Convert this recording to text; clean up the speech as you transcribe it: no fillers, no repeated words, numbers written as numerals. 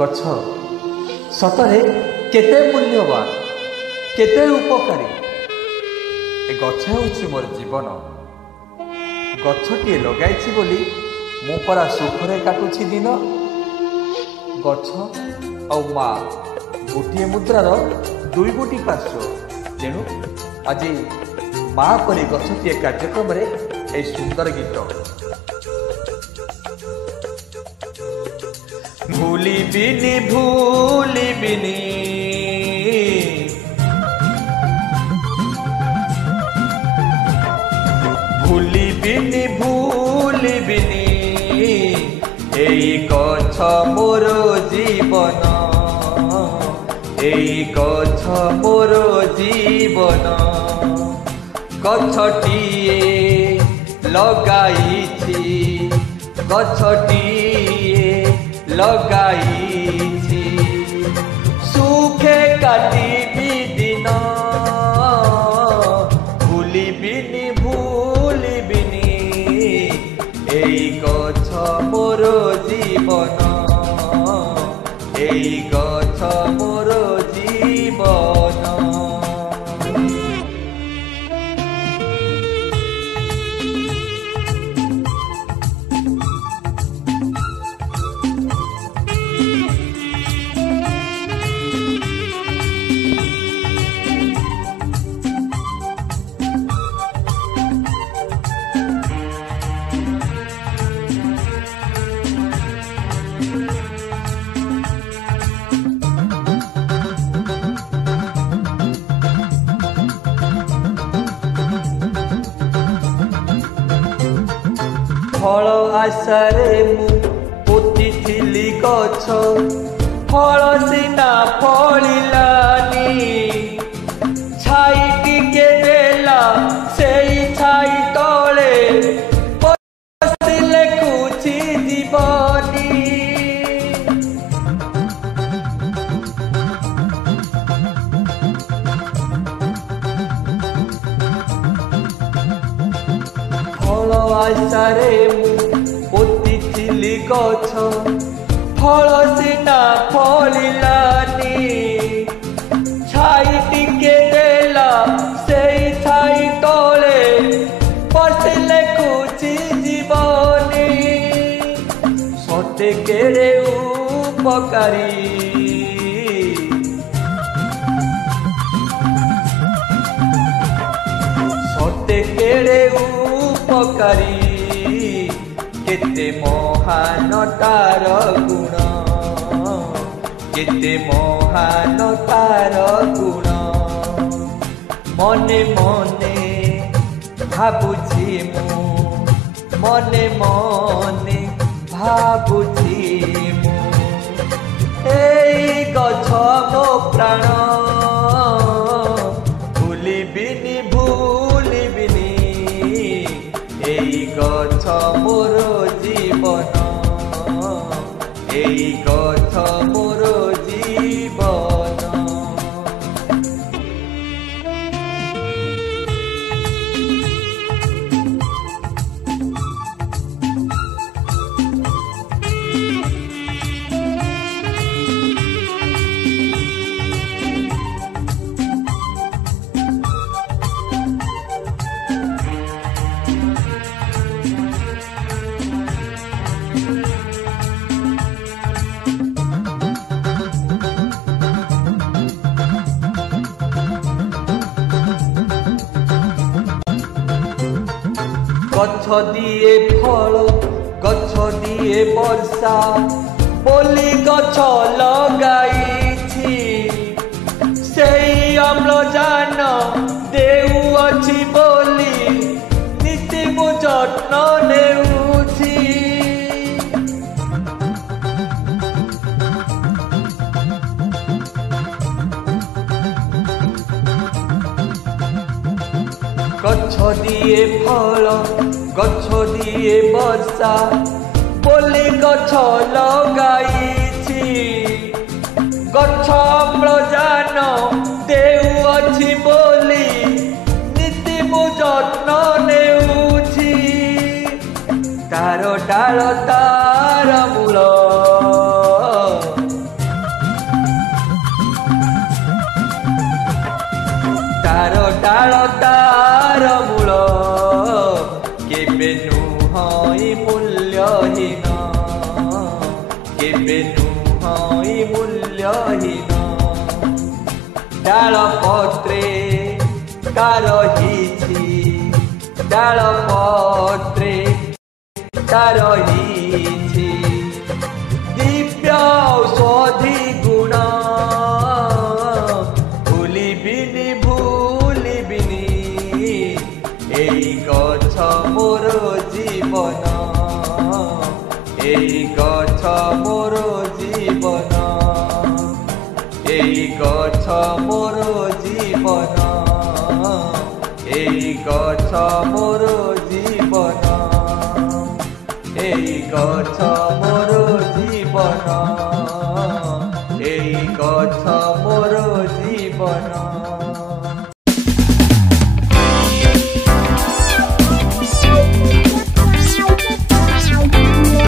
गछ सतरे केते मूल्यवान केते उपकारी। ए गछ होछि मोर जीवन। गछटिए लगाइछि बोली मु परा सुखरे काटुछि दिन। गछ और माँ गोटे मुद्रार दुई गोटी पार्श्व। तेणु आज माँ परी गछटिए कार्यक्रम रे ए सुंदर गीत। भूलिबिनी भूलिबिनी भूलिबिनी भूलिबिनी एई गछ मोर जीवन। एई गछ मोर जीवन। गछटिए लगाइछि गछटिए लगाइछि सुखे काटिबि दिन। भूलिबिनी भूलिबिनी एई गछ मोर जीवन। एई गछ मोर जीवन। फल आशारे मु पोतिथिली गछ फल सिना फलिलानी। छाई टिके देला सेई छाई तले बसिले खुची जीवनी। फल आशारे पोतिथिली गछ फल सिना फलिलानी। छाई टिके देला सेई छाई तले बसिले खुची जीवनी। सते केड़े उपकारी सते केड़े उपकारी। केते महान तार गुण केते महान तार गुण। मने मने भाबुछि मु मने मने भाबुछि मु एई गछ मो प्राण। भूलिबिनी भूलिबिनी एई गछ मोर जीवन। एई गछ मोर जीवन। गछ दिए फल गछ दिए वर्षा बोली गछ लगाइछि। सेई अम्लजान देउअछि बोली नीति मु जत्न नेउछि। गछ दिए फल गछ दिए वर्षा बोली गछ लगाइछि। गछ अम्लजान देउअछि बोली नीति मु जत्न नेउछि। तार डाल तार मूल डाल तार मूल केबे नुहई मूल्यहीन केबे नुहई मूल्यहीन डाल पत्रे तार हिछि डाल पत्रे तार हिछि दिव्य औषधि गुण भूलिबिनी भूलिबिनी एई गछ मोर जीवन एई गछ मोर जीवन एई गछ मोर जीवन एई गछ मोर जीवन एई गछ मोर जीवन एई गछ